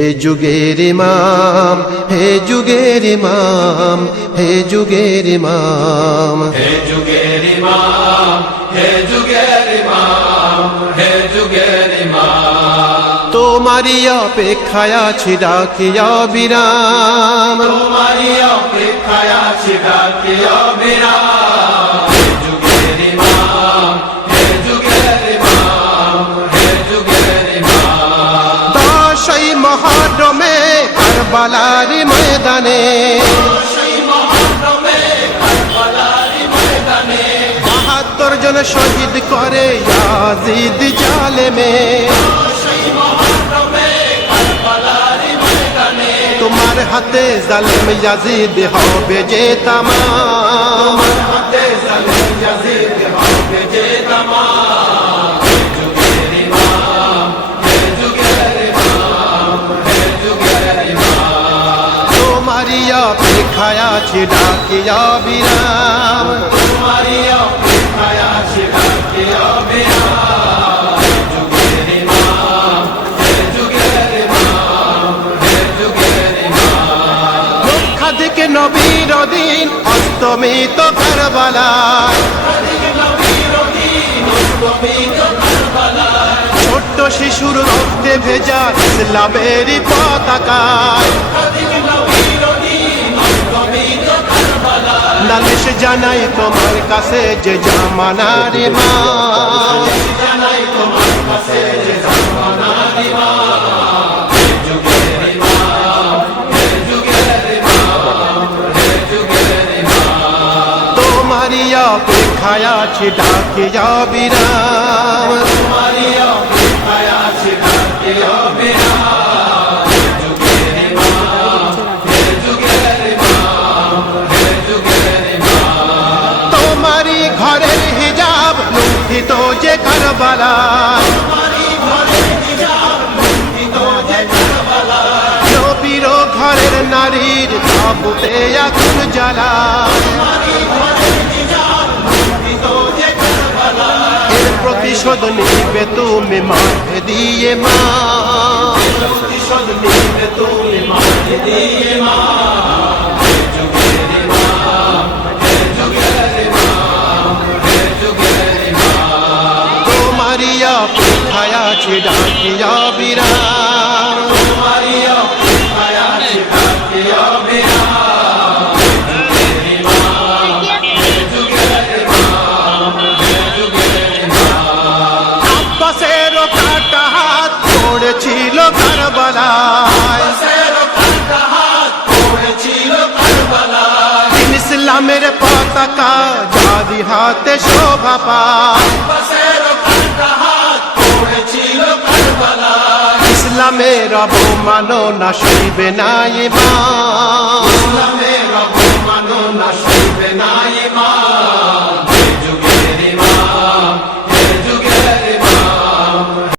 হে যুগের ইমাম, হে যুগের ইমাম, হে যুগের ইমাম, হে যুগের ইমাম, হে যুগের ইমাম, হে যুগের ইমাম। তোমারি অপেক্ষায় আছি ডাকিয়া বিরাম, তোমারি অপেক্ষায় আছি ডাকিয়া বিরাম। হে যুগের ইমাম, হে যুগের ইমাম, হে যুগের ইমাম। দশই মহরমে কারবালার ময়দানে, সেই মহরমে কারবালার ময়দানে ৭২ জন শহীদ করে ইয়াজিদ জালেমে। সেই মহরমে কারবালার ময়দানে তোমার হাতে জালেম ইয়াজিদ হবে যে তামাম, হাতে জালিম ইয়াজিদ হবে যে তামাম। হে যুগের ইমাম, হে যুগের ইমাম, হে যুগের ইমাম। তোমারি অপেক্ষায় আছি ডাকিয়া বিরাম, তোমারি অপেক্ষায় আছি ডাকিয়া বিরাম। হে যুগের ইমাম, হে যুগের ইমাম, হে যুগের ইমাম। লক্ষাধিক নবীর দিন অস্তমিত কারবালায়, ছোট্ট শিশুর রক্তে ভেজা ইসলামের পতাকায় নালিশ জানাই তোমার কাছে যে জামানার ইমাম, জানাই তোমার কাছে যে জামানার ইমাম। হে যুগের ইমাম, হে যুগের ইমাম, হে যুগের ইমাম। তোমারি অপেক্ষায় আছি ডাকিয়া বিরাম, তোমারি অপেক্ষায় আছি ডাকিয়া বিরাম। হে যুগের ইমাম, হে যুগের ইমাম, হে যুগের ইমাম। তোমারি ঘরের হিজাব লুণ্ঠিত যে কারবালায়, নবীর ঘরের নারীর তাবুতে আগুন জ্বালায়, এর প্রতিশোধ নিবে তুমি মাঠে দিয়ে মা, প্রতিশোধ নিবে তুমি মাটি দিয়ে মা। হে যুগের ইমাম, হে যুগের ইমাম, হে যুগের ইমাম। তোমারি অপেক্ষায় আছি ডাকিয়া বিরাম, তোমারি অপেক্ষায় আছি ডাকিয়া বিরাম। হে যুগের ইমাম, হে যুগের ইমাম, হে যুগের ইমাম। আব্বাসের কাটা হাত পড়েছিল কারবালায়, আব্বাসের কাটা হাত পড়েছিল কারবালায়। ইসলামের পতাকা জারি হাতে শোভা পায়, আব্বাসের কাটা হাত পড়েছিল কারবালায়। ইসলামের অবমাননা সইবে না ইমাম, ইসলামের অবমাননা সইবে না ইমাম।